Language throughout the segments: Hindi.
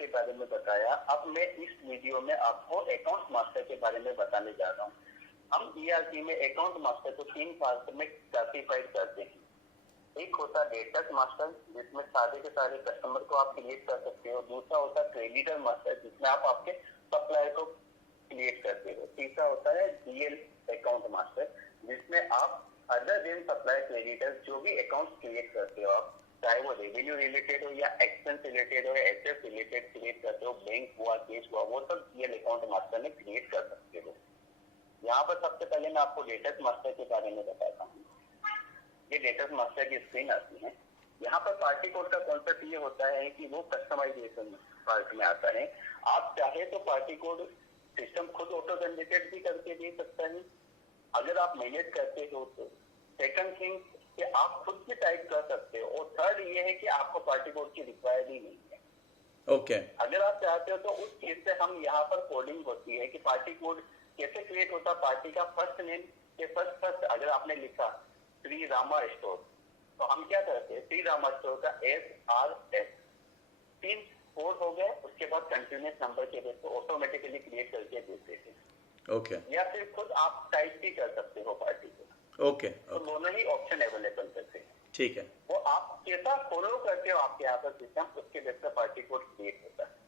के बारे में बताया। अब मैं इस वीडियो में आपको अकाउंट मास्टर के बारे में बताने जा रहा हूँ। हम ईआरपी में अकाउंट मास्टर को 3 पार्ट में क्लासिफाइड करते हैं। एक होता है डेटर्स मास्टर, जिसमें सारे के सारे कस्टमर को आप क्रिएट कर सकते हो। दूसरा होता है क्रेडिटर मास्टर, जिसमें आप आपके सप्लायर को क्रिएट करते हो। तीसरा होता है डीएल अकाउंट मास्टर, जिसमें आप अदर देन सप्लायर क्रेडिटर जो भी अकाउंट क्रिएट करते हो आप, चाहे वो रेवेन्यू रिलेटेड हो या एक्सपेंस रिलेटेड हो या एसेट रिलेटेड क्रिएट करते हो, बैंक हुआ, केस हुआ, वो सब डीएल अकाउंट मास्टर में क्रिएट कर सकते हो। यहाँ पर सबसे पहले मैं आपको डेटर्स मास्टर के बारे में बताता हूँ। ये डेटर्स मास्टर की स्क्रीन आती है। यहाँ पर पार्टी कोड का कॉन्सेप्ट ये होता है कि वो कस्टमाइजेशन पार्ट में आता है। आप चाहे तो पार्टी कोड सिस्टम खुद ऑटो जनरेटेड भी करके दे सकता है, अगर आप मैनेज करते हो तो। सेकंड थिंग कि आप खुद भी टाइप कर सकते हो। और थर्ड ये है कि आपको पार्टी कोड की रिक्वायर्ड ही नहीं है। ओके। अगर आप चाहते हो तो उस चीज से हम यहाँ पर कोडिंग होती है कि पार्टी कोड कैसे क्रिएट होता है। पार्टी का फर्स्ट नेम के फर्स्ट अगर आपने लिखा श्री रामा स्टोर, तो हम क्या करते हैं, श्री रामा स्टोर का SRS 3 कोड हो गए, उसके बाद कंटिन्यूस नंबर के बेस पे ऑटोमेटिकली क्रिएट करके देते हैं। ओके। या फिर खुद आप टाइप भी कर सकते हो पार्टी को। ओके। तो दोनों ही ऑप्शन अवेलेबल करते हैं। ठीक है। वो आप कैसा फॉलो करते हो आपके यहाँ पर सिस्टम, उसके बेस पे पार्टी कोड क्रिएट होता है।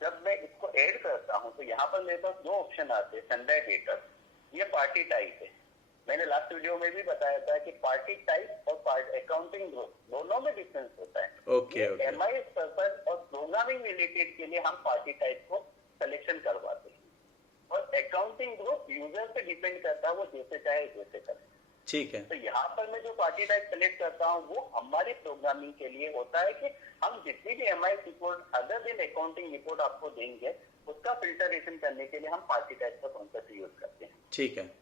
जब मैं इसको ऐड करता हूँ तो यहाँ पर मेरे पास 2 ऑप्शन आते हैं। संडे डेटर, ये पार्टी टाइप है। मैंने लास्ट वीडियो में भी बताया था कि पार्टी टाइप और अकाउंटिंग ग्रुप दोनों में डिफरेंस होता है। ओके। MIS पर्पस और प्रोग्रामिंग रिलेटेड के लिए हम पार्टी टाइप को सिलेक्शन करवाते हैं, और अकाउंटिंग ग्रुप यूजर पे डिपेंड करता है, वो जैसे चाहे वैसे करे। ठीक है। तो यहाँ पर मैं जो पार्टी टाइप सेलेक्ट करता हूँ वो हमारी प्रोग्रामिंग के लिए होता है कि हम जितनी भी MIS report other than accounting report आपको देंगे, उसका फिल्टरेशन करने के लिए हम पार्टी टाइप का कॉन्सेप्ट यूज करते हैं। ठीक है।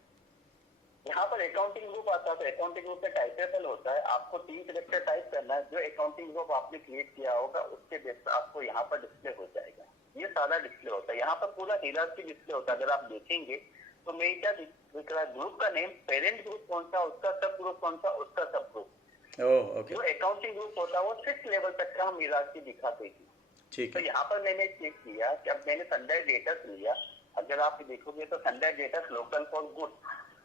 यहाँ पर अकाउंटिंग ग्रुप आता है, तो अकाउंटिंग ग्रुप में टाइपेबल होता है। आपको 3 कैरेक्टर टाइप करना है, जो अकाउंटिंग ग्रुप आपने क्रिएट किया होगा उसके बेस पर आपको यहाँ पर डिस्प्ले हो जाएगा। ये सारा डिस्प्ले होता है। यहाँ पर पूरा हिरार्की डिस्प्ले होता है। अगर आप देखेंगे तो मैं क्या दिख रहा है, ग्रुप का नेम, पेरेंट ग्रुप कौन सा, उसका सब ग्रुप कौन सा, उसका सब ग्रुप। ओके। जो अकाउंटिंग ग्रुप होता है वो 6 लेवल तक का हम हिरार्की दिखाते हैं। ठीक तो है। यहाँ पर मैंने चेक किया कि अब मैंने संडे डेटर्स लिया। अगर आप देखोगे तो Sunday debtors local for good,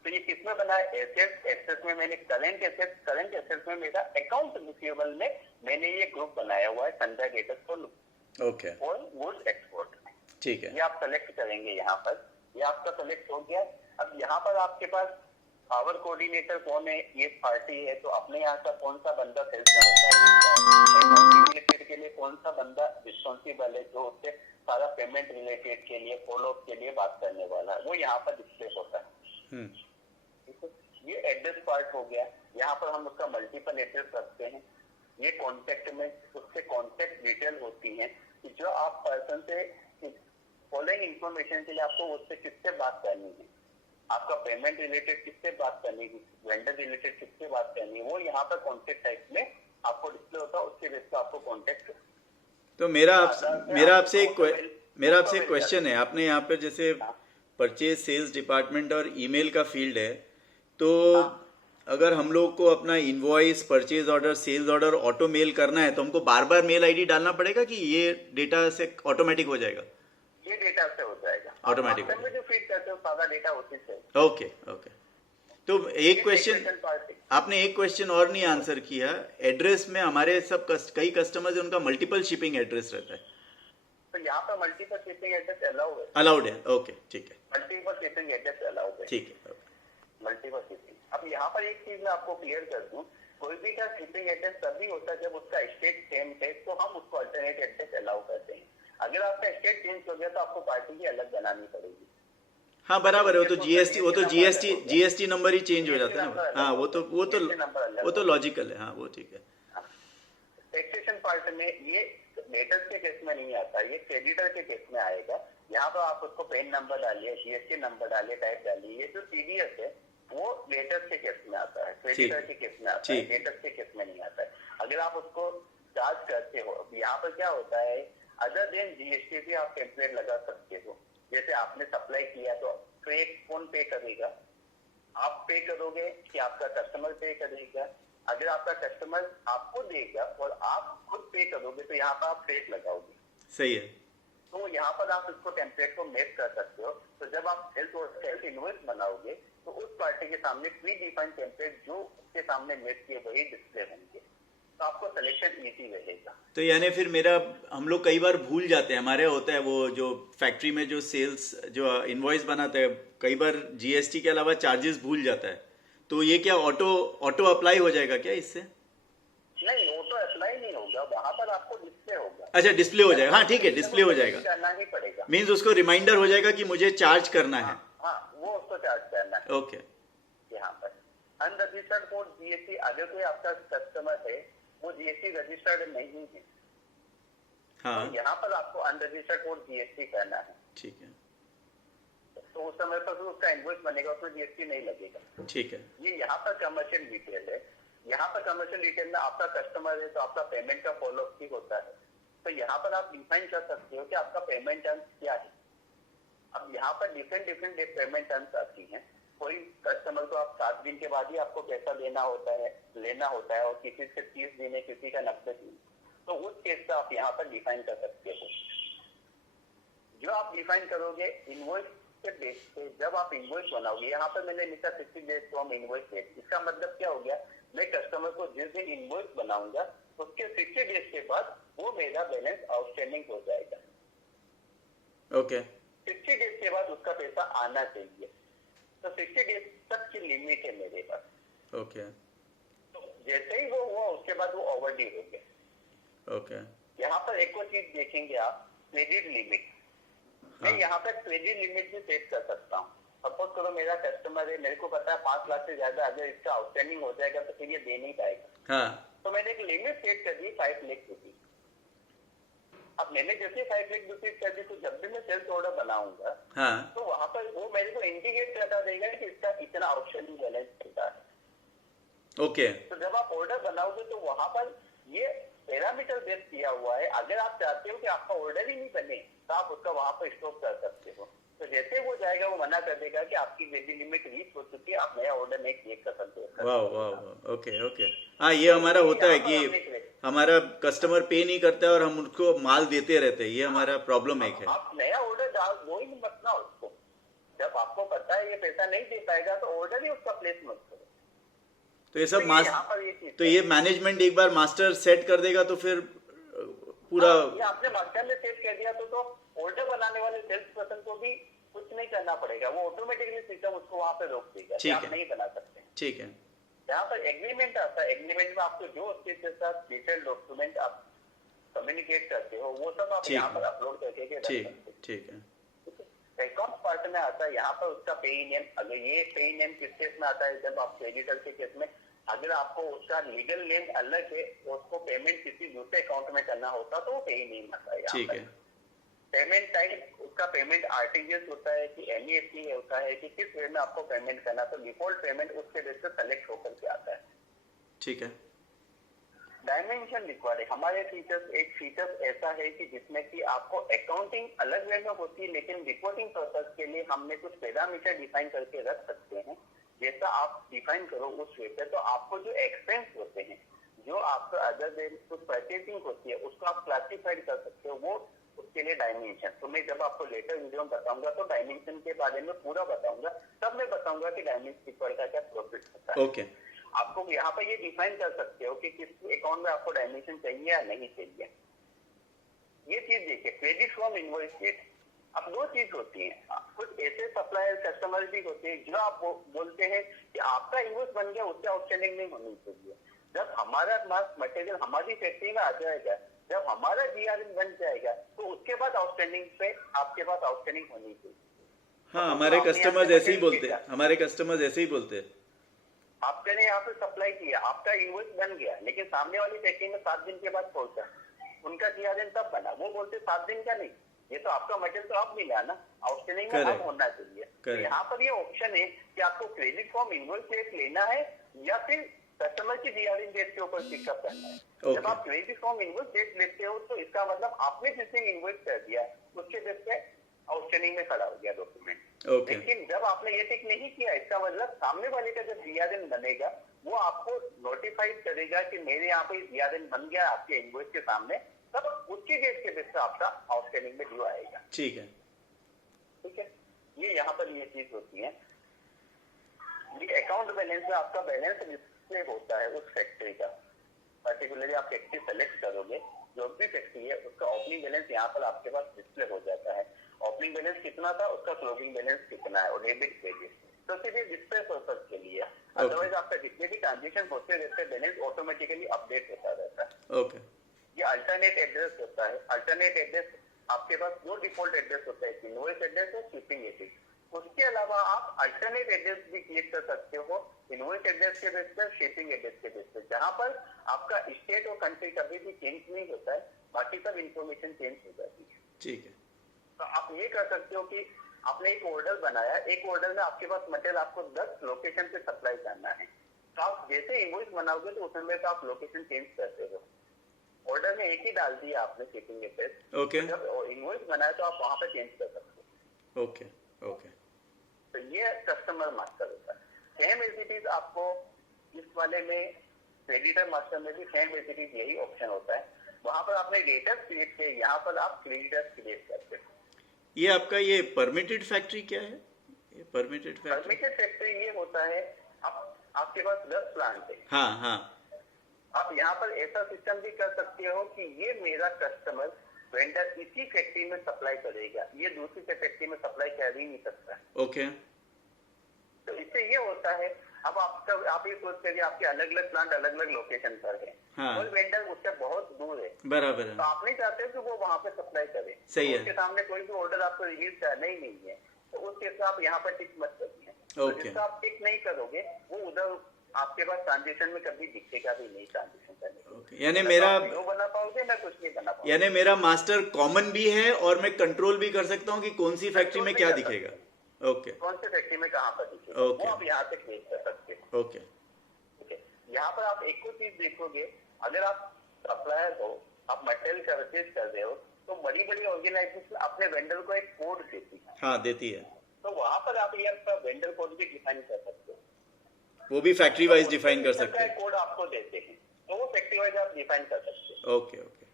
तो ये किसमें बना है, एसेट्स में मैंने करंट एसेट्स में मेरा अकाउंट रिसीवेबल में मैंने ये ग्रुप बनाया हुआ है संडे डेटर्स फॉर ओके और गुड एक्सपोर्ट। ठीक है। ये आप सेलेक्ट करेंगे यहाँ पर, ये आपका सेलेक्ट हो गया। अब यहाँ पर आपके पास पावर कोऑर्डिनेटर कौन है, ये पार्टी है, तो अपने यहाँ का कौन सा बंदा सेल्स का अकाउंटिंग रिलेटेड के लिए कौन सा बंदा रिस्पॉन्सिबल है, जो उससे सारा पेमेंट रिलेटेड के लिए फॉलो अप के लिए बात करने वाला है, वो यहाँ पर डिस्प्ले होता है। ये एड्रेस पार्ट हो गया। यहाँ पर हम उसका मल्टीपल एड्रेस रखते हैं। ये कॉन्टेक्ट में उससे कॉन्टेक्ट डिटेल होती है कि जो आप पर्सन से फॉलोइंग इंफॉर्मेशन के लिए आपको उससे किससे बात करनी है, आपका पेमेंट रिलेटेड किससे बात करनी है, वेंडर रिलेटेड किससे बात करनी है, वो यहाँ पर कॉन्टेक्ट टाइप में आपको डिस्प्ले होता है। उसके बेस पर आपको कॉन्टेक्ट। तो मेरा आपसे एक क्वेश्चन है। आपने यहाँ पर जैसे परचेज, सेल्स डिपार्टमेंट और ईमेल का फील्ड है, तो अगर हम लोग को अपना invoice, purchase order, sales order auto mail करना है तो हमको बार बार मेल आईडी डालना पड़ेगा कि ये डेटा से ऑटोमेटिक हो जाएगा? ये डेटा से हो जाएगा ऑटोमेटिक। में जो फीड करते हो सारा डेटा उसी से। ओके। तो एक क्वेश्चन आपने और नहीं आंसर किया। एड्रेस में हमारे सब कई कस्टमर्स है, उनका मल्टीपल शिपिंग एड्रेस रहता है, तो यहाँ पर मल्टीपल शिपिंग एड्रेस अलाउड है। ओके ठीक है। मल्टीपल शिपिंग एड्रेस अलाउड है। ठीक है। Multiple shipping. अब यहाँ पर एक चीज मैं आपको क्लियर कर दूं, कोई भी का शिपिंग एड्रेस तभी होता है जब उसका स्टेट सेम है, तो हम उसको अल्टरनेट एड्रेस अलाउ करते हैं। अगर आपका स्टेट चेंज हो गया तो आपको पार्टी की अलग बनानी पड़ेगी। हाँ बराबर है। वो तो जीएसटी नंबर ही चेंज हो जाता है ना। हाँ वो तो लॉजिकल है। हाँ वो ठीक है। टैक्सेशन पार्ट में ये डेटर्स के केस में नहीं आता, ये क्रेडिटर के केस में आएगा। यहाँ पर आप उसको पेन नंबर डालिए, जीएसटी नंबर डालिए, टाइप डालिए। ये जो टीडीएस है वो डेटर्स के केस में आता है, क्रेडिटर के केस में आता है, डेटर्स के केस में नहीं आता है। अगर आप उसको चार्ज करते हो, यहाँ पर क्या होता है, अदर देन जीएसटी भी आप टेम्पलेट लगा सकते हो। जैसे आपने सप्लाई किया तो कौन पे करेगा, आप पे करोगे कि आपका कस्टमर पे करेगा? अगर आपका कस्टमर आपको देगा और आप खुद पे करोगे तो यहाँ पर आप रेट लगाओगे। सही है। तो यहाँ पर आप इसको टेम्पलेट को मैच कर सकते हो। तो जब आप सेल्स और सेल्स इनवॉइस बनाओगे तो उस पार्टी के सामने प्री डिफाइंड टेम्पलेट जो उसके सामने मैच किए वही डिस्प्ले होंगे, तो आपको सिलेक्शन इजी रहेगा। तो यानी फिर मेरा हम लोग कई बार भूल जाते हैं, हमारे होता है वो जो फैक्ट्री में जो सेल्स जो इनवॉइस बनाता है कई बार जीएसटी के अलावा चार्जेस भूल जाता है, तो ये क्या ऑटो अप्लाई हो जाएगा क्या इससे? नहीं, ऑटो अप्लाई नहीं होगा, वहां पर आपको डिस्प्ले होगा। अच्छा, डिस्प्ले हो जाएगा। हाँ ठीक है, डिस्प्ले हो जाएगा, करना ही पड़ेगा। मीन्स उसको रिमाइंडर हो जाएगा कि मुझे चार्ज करना है। हाँ, वो उसको चार्ज करना है। ओके। यहाँ पर अनरजिस्टर्ड फॉर जीएसटी, अगर कोई आपका कस्टमर है वो जीएसटी रजिस्टर्ड नहीं है, हाँ तो यहाँ पर आपको अनरजिस्टर्ड फॉर जीएसटी करना है। ठीक है, तो उस समय पर उसका इनवॉइस बनेगा, उसमें जीएसटी नहीं लगेगा। ठीक है। ये यहाँ पर कमर्शियल डिटेल है। यहाँ पर कमर्शियल डिटेल में आपका कस्टमर है तो आपका पेमेंट का फॉलो अप भी होता है। तो यहाँ पर आप डिफाइन कर सकते हो कि आपका पेमेंट टर्म्स क्या है। अब यहाँ पर डिफरेंट पेमेंट टर्म्स आती हैं। कोई कस्टमर को आप 7 दिन के बाद ही आपको पैसा लेना होता है और किसी से 30 दिन है, किसी का 90 दिन, तो उस केस से आप यहाँ पर डिफाइन कर सकते हो। जो आप डिफाइन करोगे इनवॉइस के बेस पे, जब आप इनवॉइस बनाओगे, यहाँ पर मैंने लिखा 60 डेज फ्रॉम इनवॉइस डेट। इसका मतलब क्या हो गया, मैं कस्टमर को जिस दिन इनवॉइस बनाऊंगा उसके 60 डेज के बाद वो मेरा बैलेंस आउटस्टैंडिंग हो जाएगा। ओके। 60 डेज के बाद उसका पैसा आना चाहिए, तो 60 डेज तक की लिमिट है मेरे पास। ओके। तो जैसे ही वो हुआ उसके बाद वो ओवरड्यू हो गया। ओके। यहाँ पर एक और चीज देखेंगे आप, क्रेडिट लिमिट। मैं यहाँ पर क्रेडिट लिमिट भी सेट कर सकता हूँ। सपोज करो मेरा कस्टमर है, मेरे को पता है 5 लाख से ज्यादा अगर इसका आउटस्टैंडिंग हो जाएगा तो फिर ये दे नहीं पाएगा। हाँ। तो मैंने एक लिमिट सेट कर दी 5 लाख रुपीज। अब मैंने जैसे 5 लाख रुपीज कर दी तो जब भी मैं सेल्स ऑर्डर बनाऊंगा, हाँ। तो वहां पर वो मेरे को इंडिकेट करता देगा कि इसका इतना आउटस्टैंडिंग बैलेंस चलता है। ओके। तो जब आप ऑर्डर बनाओगे तो वहां पर ये पैरामीटर बेस किया हुआ है। अगर आप चाहते हो कि आपका ऑर्डर ही नहीं बने तो आप उसका वहां पर स्टॉप कर सकते हो। तो जैसे वो जाएगा वो मना कर देगा कि आपकी क्रेडिट लिमिट रीच हो चुकी है, आप नया ऑर्डर नहीं क्रिएट कर सकते। वाह वाह वाह। Okay okay. हाँ, ये हमारा होता है कि हमारा कस्टमर पे नहीं करता है और हम उनको माल देते रहते हैं, ये हमारा प्रॉब्लम एक है। आप नया ऑर्डर डाल वो ही मत ना उसको, जब आपको पता है ये पैसा नहीं दे पाएगा तो ऑर्डर ही उसका प्लेस मत करो। तो ये सब तो ये मैनेजमेंट एक बार मास्टर सेट कर देगा तो फिर पूरा ये आपने मास्टर में सेट कर दिया तो ऑर्डर बनाने वाले सेल्स पर्सन को भी कुछ नहीं करना पड़ेगा, वो ऑटोमेटिकली सिस्टम उसको वहां पे रोक देगा कि आप नहीं बना सकते। ठीक है। यहाँ पर एग्रीमेंट आता है, एग्रीमेंट में आपको जो उसके साथ डिटेल डॉक्यूमेंट आप कम्युनिकेट करते हो वो सब आप यहाँ पर अपलोड करके ठीक है। अकाउंट पार्ट में आता है यहाँ पर उसका पेई नेम। अगर ये पेई नेम किस केस में आता है, जब आप क्रेडिटर के केस में अगर आपको उसका लीगल नेम अलग है उसको पेमेंट किसी दूसरे अकाउंट में करना होता तो वो पेई नेम आता है। ठीक है। पेमेंट टाइप उसका पेमेंट आरटीजीएस होता है कि एनईएफटी होता है कि किस वे में आपको पेमेंट करना, तो डिफॉल्ट पेमेंट उसके बेस पे सेलेक्ट होकर के आता है। ठीक है। डायमेंशन रिक्वायर्ड है। हमारे फीचर्स एक फीचर ऐसा है कि जिसमें कि आपको अकाउंटिंग अलग वे में होती है, लेकिन रिपोर्टिंग पर्पस के लिए हमने कुछ पैरामीटर डिफाइन करके रख सकते हैं। जैसा आप डिफाइन करो उस वे पे, तो आपको जो एक्सपेंस होते हैं, जो आपका अदर देन कुछ परचेसिंग होती है, उसको आप क्लासिफाइड कर सकते हो। वो उसके लिए डायमेंशन, तो मैं जब आपको लेटर वीडियो में बताऊंगा तो डायमेंशन के बारे में पूरा बताऊंगा, तब मैं बताऊंगा कि डायमेंशन रिक्वायर्ड का क्या प्रॉफिट होता है। ओके। आपको यहाँ पर ये डिफाइन कर सकते हो कि किस अकाउंट में आपको डायमेंशन चाहिए या नहीं चाहिए। ये चीज देखिए, क्रेडिट फ्रॉम इनवॉइस डेट। अब 2 चीज होती है, कुछ ऐसे सप्लायर कस्टमर भी होते हैं जो आप बोलते हैं कि आपका इनवॉइस बन गया उससे आउटस्टैंडिंग नहीं होनी चाहिए। जब हमारा मटेरियल हमारी फैक्ट्री में आ जाएगा, जब हमारा जीआरएम बन जाएगा तो उसके बाद आउटस्टैंडिंग पे आपके पास आउटस्टैंडिंग होनी चाहिए। हाँ, हमारे कस्टमर्स ऐसे ही बोलते हैं, हमारे कस्टमर्स ऐसे ही बोलते हैं। आपने यहाँ पे सप्लाई किया, आपका इनवॉइस बन गया, लेकिन सामने वाली फैक्ट्री में 7 दिन के बाद पहुंचा, उनका जीआरएम तब बना, वो बोलते 7 दिन का नहीं, ये तो आपका मटेरियल तो अब मिला ना, आउटस्टैंडिंग में अब होना चाहिए। तो यहाँ पर ये ऑप्शन है कि आपको क्रेडिट फ्रॉम इनवॉइस डेट लेना है या फिर कस्टमर की जीआरएम डेट के ऊपर पिकअप करना है। जब आप क्रेडिट फ्रॉम इनवॉइस डेट लेते हो तो इसका मतलब आपने जिस दिन इनवॉइस कर दिया उसके बेस पे आउटस्टैंडिंग में खड़ा हो गया डॉक्यूमेंट। ओके लेकिन जब आपने ये टिक नहीं किया, इसका मतलब सामने वाले का जब DRN बनेगा वो आपको नोटिफाइड करेगा कि मेरे यहाँ पे DRN बन गया आपके इनवॉइस के सामने, तब उसकी डेट के बेस पे आपका आउटस्टैंडिंग में ड्यू आएगा। ठीक है ये यहाँ पर ये चीज होती है। ये अकाउंट बैलेंस में आपका बैलेंस डिस्प्ले होता है उस फैक्ट्री का। पर्टिकुलरली आप फैक्ट्री सेलेक्ट करोगे, जो भी फैक्ट्री है उसका ओपनिंग बैलेंस यहाँ पर आपके पास डिस्प्ले हो जाता है। ओपनिंग बैलेंस कितना था, उसका क्लोजिंग बैलेंस कितना है, और डेबिट क्रेडिट, तो सिर्फ ये डिस्प्ले पर्पस के लिए। अदरवाइज आपका जितने भी ट्रांजेक्शन होते रहते हैं बैलेंस ऑटोमेटिकली अपडेट होता रहता है। ओके ये अल्टरनेट एड्रेस होता है। अल्टरनेट एड्रेस आपके पास दो डिफॉल्ट एड्रेस होता है, इनवॉइस एड्रेस और शिपिंग एड्रेस। उसके अलावा आप अल्टरनेट एड्रेस भी क्रिएट कर सकते हो, इनवॉइस एड्रेस के बेस पर, शिपिंग एड्रेस के बेस पर, जहां पर आपका स्टेट और कंट्री कभी भी चेंज नहीं होता है, बाकी सब इंफॉर्मेशन चेंज हो जाती है। ठीक है। तो आप ये कर सकते हो कि आपने एक ऑर्डर बनाया, एक ऑर्डर में आपके पास मटेरियल आपको 10 लोकेशन पे सप्लाई करना है, तो आप जैसे इनवॉइस बनाओगे तो उसमें तो आप लोकेशन चेंज करते हो। ऑर्डर में एक ही डाल दिया आपने शिपिंग एड्रेस, ओके जब इनवॉइस बनाया तो आप वहां पे चेंज कर सकते हो। ओके ओके तो ये कस्टमर मास्टर होता है। सेम एसिटीज आपको इस वाले में क्रेडिटर मास्टर में भी सेम एसिटीज यही ऑप्शन होता है। वहां पर आपने डेटर्स क्रिएट किए, यहाँ पर आप क्रेडिटर्स क्रिएट करते हो। ये आपका ये परमिटेड फैक्ट्री क्या है? ये परमिटेड फैक्ट्री ये होता है, आपके पास 10 प्लांट है। हाँ हाँ आप यहाँ पर ऐसा सिस्टम भी कर सकते हो कि ये मेरा कस्टमर वेंडर इसी फैक्ट्री में सप्लाई करेगा, ये दूसरी फैक्ट्री में सप्लाई कर ही नहीं सकता। ओके तो इससे ये होता है, अब आप ये सोच करिए आपके अलग अलग प्लांट अलग अलग लोकेशन पर है, हाँ। कोई वेंडर उससे बहुत दूर है, बराबर है। तो आप नहीं चाहते कि वो वहां पे सप्लाई करे। सही है। उसके सामने कोई भी ऑर्डर आपको रिलीज करना ही नहीं है, तो उस केस में आप यहाँ पर टिक मत करिए। तो जिसका आप टिक नहीं करोगे वो उधर आपके पास ट्रांजेक्शन में कभी दिखेगा भी नहीं ट्रांजेक्शन करने। यानी मेरा बना पाओगे ना, कुछ नहीं बना पाओगे। यानी मेरा मास्टर कॉमन भी है और मैं कंट्रोल भी कर सकता हूँ कि कौन सी फैक्ट्री में क्या दिखेगा। ओके कौन सी फैक्ट्री में कहाँ पर दिखेगा, ओके। वो आप यहाँ से क्रिएट कर सकते हो। ओके ठीक है। यहाँ पर आप एक और चीज देखोगे, अगर आप सप्लायर हो, आप मटेरियल परचेज कर रहे हो, तो बड़ी बड़ी ऑर्गेनाइजेशन अपने वेंडर को एक कोड देती है। हाँ देती है। तो वहां पर आप ये आपका वेंडर कोड भी डिफाइन कर सकते हो। वो भी फैक्ट्री वाइज डिफाइन कर सकते हैं। कोड आपको देते हैं तो वो फैक्ट्री वाइज आप डिफाइन कर सकते हो। Okay okay.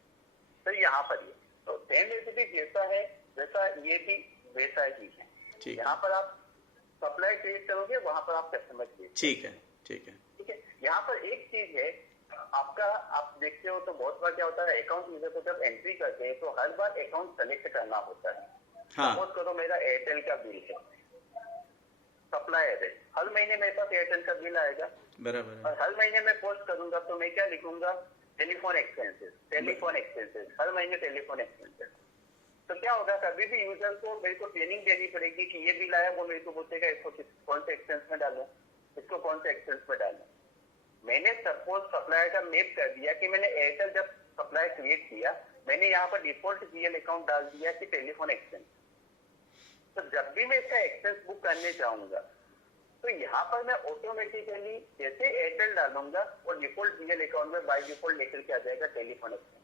तो यहाँ पर ये तो सेम रेसिपी जैसा है वैसा ये भी वैसा ही है। ठीक यहाँ पर आप सप्लाई क्रिएट करोगे, वहां पर आप कस्टमर क्रिएट। ठीक है ठीक है ठीक है। यहाँ पर एक चीज है आपका, आप देखते हो तो बहुत बार क्या होता है, अकाउंट यूजर को जब एंट्री करते हैं तो हर बार अकाउंट सेलेक्ट करना होता है। हाँ। सपोज करो मेरा एयरटेल का बिल है, सप्लायर है, हर महीने मेरे पास एयरटेल का बिल आएगा, बराबर है। और हर महीने मैं पोस्ट करूंगा तो मैं क्या लिखूंगा, टेलीफोन एक्सपेंसेस, टेलीफोन एक्सपेंसेस, हर महीने टेलीफोन एक्सपेंसेस। तो क्या होगा, कभी भी यूजर को मेरे को ट्रेनिंग देनी पड़ेगी कि ये बिल आया, वो मेरे को पूछेगा इसको कौन से एक्सपेंस में डालूं, इसको कौन से एक्सपेंस में डालूं। मैंने सपोज सप्लायर का मैप कर दिया कि मैंने एयरटेल जब सप्लाई क्रिएट किया, मैंने यहाँ पर डिफॉल्ट जीएल अकाउंट डाल दिया कि टेलीफोन एक्सपेंस। तो जब भी मैं इसका एक्सपेंस बुक करने जाऊंगा तो यहाँ पर मैं ऑटोमेटिकली जैसे एयरटेल डालूंगा और डिफॉल्ट जीएल अकाउंट में बाय डिफॉल्ट लेकर के आ जाएगा टेलीफोन एक्सपेंस।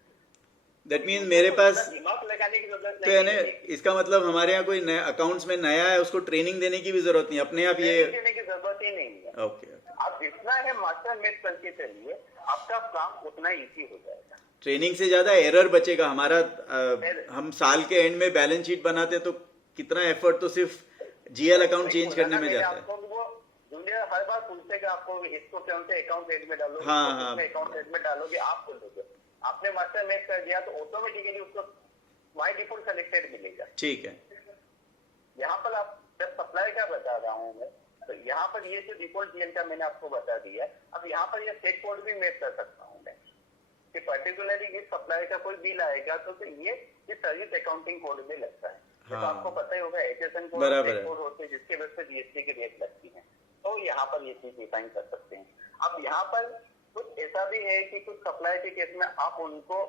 दैट मीन मेरे पास दिमाग लगाने की जरूरत तो यानी इसका मतलब हमारे यहाँ कोई नया अकाउंट्स में नया है उसको ट्रेनिंग देने की भी जरूरत नहीं, अपने आप ये देने की जरूरत ही नहीं है। ओके। आप जितना है मास्टर मैप करके चलिए, आपका काम उतना इजी हो जाएगा। ट्रेनिंग से ज्यादा एरर बचेगा हमारा। हम साल के एंड में बैलेंस शीट बनाते तो कितना एफर्ट तो सिर्फ जीएल अकाउंट चेंज करने में जाता है। दुनिया हर बार पूछेगा आपको इसको कौन से अकाउंट हेड में डालोगे, हाँ। अकाउंट हेड में डालोगे, आप बोलोगे। आपने मास्टर मैप कर दिया तो ऑटोमेटिकली उसको बाय डिफॉल्ट सेलेक्टेड मिलेगा। ठीक है। यहाँ पर आप जब सप्लाई का बता रहा हूँ मैं, तो यहाँ पर ये जो डिफॉल्ट जीएल का मैंने आपको बता दिया, अब यहाँ पर ये सेट कोड भी मैप कर सकता हूँ मैं कि पर्टिकुलरली इस सप्लाई का कोई बिल आएगा तो ये सर्विस अकाउंटिंग कोड में लगता है। हाँ। तो आपको पता ही होगा एचएसएन कोड होते हैं जिसके वजह से जीएसटी की रेट लगती है। तो यहाँ पर ये चीज डिफाइन कर सकते हैं। अब यहाँ पर कुछ ऐसा भी है कि कुछ सप्लाई के केस में आप उनको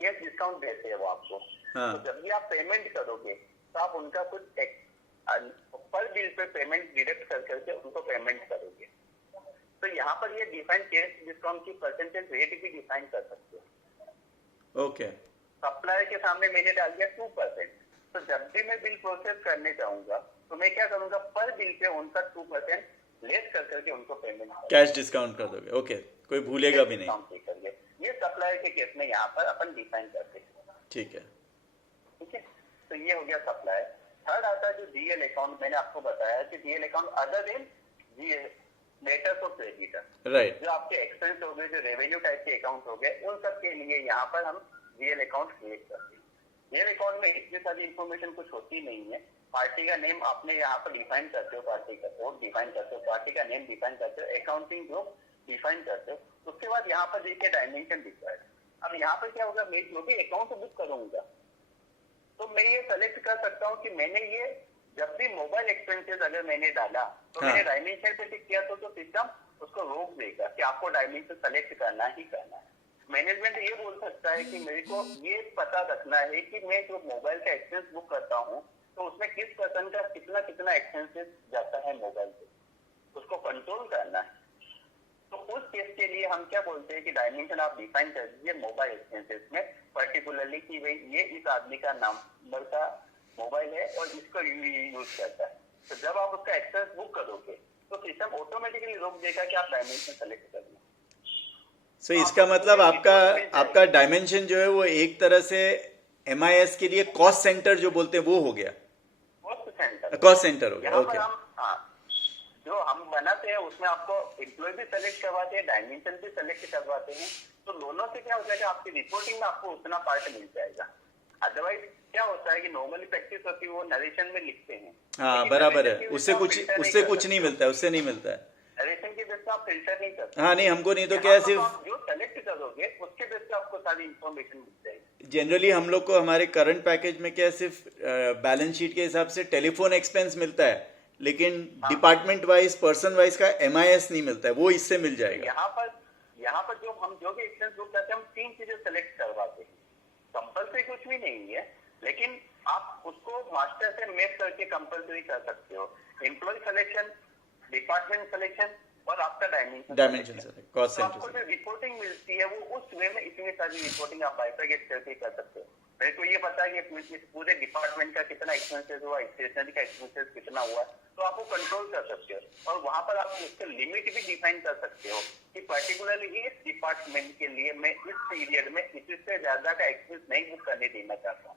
कैश डिस्काउंट देते हैं वो आपको। हाँ। तो जब भी आप पेमेंट करोगे तो आप उनका कुछ पर बिल पे पेमेंट डिडक्ट कर करके उनको पेमेंट करोगे। तो यहाँ पर ये डिफाइन कैश डिस्काउंट की परसेंटेज रेट भी डिफाइन कर सकते हो। ओके। सप्लायर के सामने मैंने डाल दिया 2%, तो जब भी मैं बिल प्रोसेस करने जाऊंगा तो मैं क्या करूंगा, पर बिल पे उनका 2% लेस कर करके उनको पेमेंट कैश डिस्काउंट कर दोगे, ओके, कोई भूलेगा भी नहीं। ये सप्लायर के केस में यहाँ पर अपन डिफाइन करते हैं। ठीक है, ठीक है, तो ये हो गया सप्लायर। थर्ड आता है जो डीएल अकाउंट, मैंने आपको बताया कि DL account other than debtors of creditor, right, जो आपके एक्सपेंस हो गए, जो रेवेन्यू टाइप के अकाउंट हो गए, उन सब के लिए यहाँ पर हम डीएल अकाउंट क्रिएट करते हैं। डीएल अकाउंट में इतनी सारी इन्फॉर्मेशन कुछ होती नहीं है। पार्टी का नेम आपने यहाँ पर डिफाइन करते हो, पार्टी का कोड डिफाइन करते हो, पार्टी का नेम डिफाइन करते हो, अकाउंटिंग ग्रुप डिफाइन करते हो। उसके बाद यहाँ पर देखिए डायमेंशन रिक्वायर्ड। अब यहाँ पर क्या होगा, मैं जो भी अकाउंट बुक करूंगा तो मैं ये सेलेक्ट कर सकता हूँ कि मैंने ये जब भी मोबाइल एक्सपेंसेस अगर मैंने डाला तो मैंने डायमेंशन पे टिक किया तो सिस्टम उसको रोक देगा कि आपको डायमेंशन सेलेक्ट करना ही करना है। मैनेजमेंट ये बोल सकता है कि मेरे को ये पता रखना है कि मैं जो मोबाइल का एक्सपेंस बुक करता हूँ तो उसमें किस पर्सन का कितना कितना एक्सपेंसेस जाता है मोबाइल पे, उसको कंट्रोल करना है। तो उस केस के लिए हम क्या बोलते हैं कि डायमेंशन आप डिफाइन कर दीजिए मोबाइल एक्सपेंसेस में, पर्टिकुलरली कि भाई ये इस आदमी का नंबर का मोबाइल है और इसको यूज करता है। तो जब आप उसका एक्सपेंस बुक करोगे तो सिस्टम ऑटोमेटिकली रोक देगा कि आप डायमेंशन सेलेक्ट करना। सो इसका मतलब आपका डायमेंशन जो है वो एक तरह से MIS के लिए कॉस्ट सेंटर जो बोलते हैं वो हो गया, कॉस्ट सेंटर हो गया, ओके। जो हम बनाते हैं उसमें आपको एम्प्लॉय भी सेलेक्ट करवाते हैं, डायमेंशन भी सेलेक्ट करवाते हैं, तो दोनों से क्या हो जाएगा, आपकी रिपोर्टिंग में आपको उतना पार्ट मिल जाएगा। अदरवाइज क्या होता है कि नॉर्मली प्रैक्टिस होती है वो नरेशन में लिखते हैं। हाँ बराबर है, उससे कुछ नहीं मिलता है, उससे नहीं मिलता है। नरेशन के बेस पे आप फिल्टर नहीं करते। हाँ नहीं, हमको नहीं तो क्या सिर्फ जो सेलेक्ट करोगे उसके बेस पे आपको सारी इंफॉर्मेशन मिल जाएगी। जनरली हम लोग को हमारे करंट पैकेज में क्या सिर्फ बैलेंस शीट के हिसाब से टेलीफोन एक्सपेंस मिलता है, लेकिन डिपार्टमेंट वाइज पर्सन वाइज का MIS नहीं मिलता है, वो इससे मिल जाएगा। यहाँ पर जो भी एक्सपेंस बुक करते हैं हम 3 चीजें सेलेक्ट करवाते हैं। कंपल्सरी कुछ भी नहीं है, लेकिन आप उसको मास्टर से मैप करके कंपल्सरी कर सकते हो। एम्प्लॉय सिलेक्शन, डिपार्टमेंट सिलेक्शन और आपका डायमेंशन सेलेक्ट, कॉस्ट सेंटर। आपको जो रिपोर्टिंग मिलती है वो उस वे में इतनी सारी रिपोर्टिंग आप बाइफरकेट करके कर सकते हो। मेरे को ये पता है कि पूरे डिपार्टमेंट का कितना एक्सपेंसेस हुआ, स्टेशनरी का एक्सपेंसेस कितना हुआ, तो आप वो कंट्रोल कर सकते हो। और वहां पर आप उसके लिमिट भी डिफाइन कर सकते हो कि पर्टिकुलरली इस डिपार्टमेंट के लिए मैं इस पीरियड में इससे ज्यादा का एक्सपेंस नहीं बुक करने देना चाहता हूँ।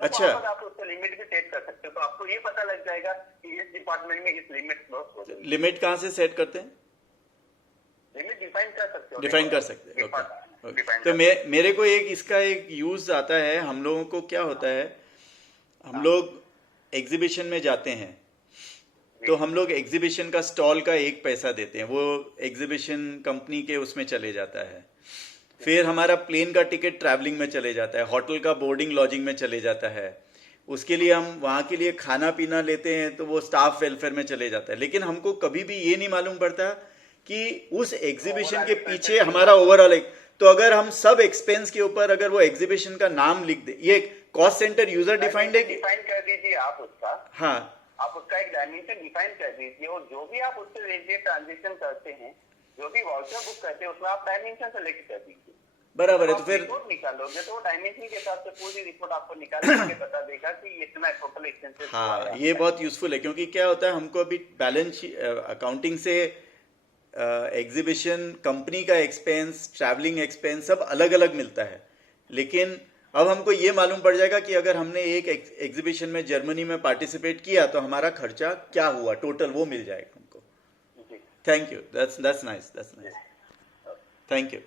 अच्छा, तो आप उसको लिमिट भी सेट कर सकते हो, तो आपको ये पता लग जाएगा कि इस डिपार्टमेंट में इस लिमिट क्रॉस हो गई। लिमिट कहाँ से सेट करते हैं? लिमिट डिफाइन कर सकते हो, डिफाइन कर सकते हैं, ओके। तो मेरे को इसका एक यूज आता है। हम लोगों को क्या होता है, हम लोग एग्जीबिशन में जाते हैं तो हम लोग एग्जीबिशन का स्टॉल का 1 पैसा देते हैं, वो एग्जीबिशन कंपनी के उसमें चले जाता है। फिर हमारा प्लेन का टिकट ट्रैवलिंग में चले जाता है, होटल का बोर्डिंग लॉजिंग में चले जाता है, उसके लिए हम वहाँ के लिए खाना पीना लेते हैं तो वो स्टाफ वेलफेयर में चले जाता है। लेकिन हमको कभी भी ये नहीं मालूम पड़ता कि उस एग्जीबिशन के पीछे हमारा ओवरऑल तो अगर हम सब एक्सपेंस के ऊपर अगर वो एग्जीबिशन का नाम लिख दे, ये कॉस्ट सेंटर यूजर डिफाइंड है, डिफाइन कर दीजिए आप उसका। हाँ, आप उसका एक डायमेंशन डिफाइन कर दीजिए और जो भी आप उससे रिलेटेड ट्रांजेक्शन करते हैं, जो भी वाउचर बुक करते हैं, उसमें आप डायमेंशन सेलेक्ट कर दीजिए। बराबर है। तो फिर रिपोर्ट निकालोगे तो डायमेंशन के हिसाब से पूरी रिपोर्ट आपको निकाल के बता देगा कि इतना टोटल एक्सपेंसेस। हाँ, ये बहुत यूजफुल है, क्योंकि क्या होता है हमको अभी बैलेंस अकाउंटिंग से एग्जीबिशन कंपनी का एक्सपेंस, ट्रैवलिंग एक्सपेंस सब अलग अलग मिलता है। लेकिन अब हमको ये मालूम पड़ जाएगा कि अगर हमने एक एग्जीबिशन में जर्मनी में पार्टिसिपेट किया तो हमारा खर्चा क्या हुआ टोटल, वो मिल जाएगा हमको। Thank you, that's nice, thank you.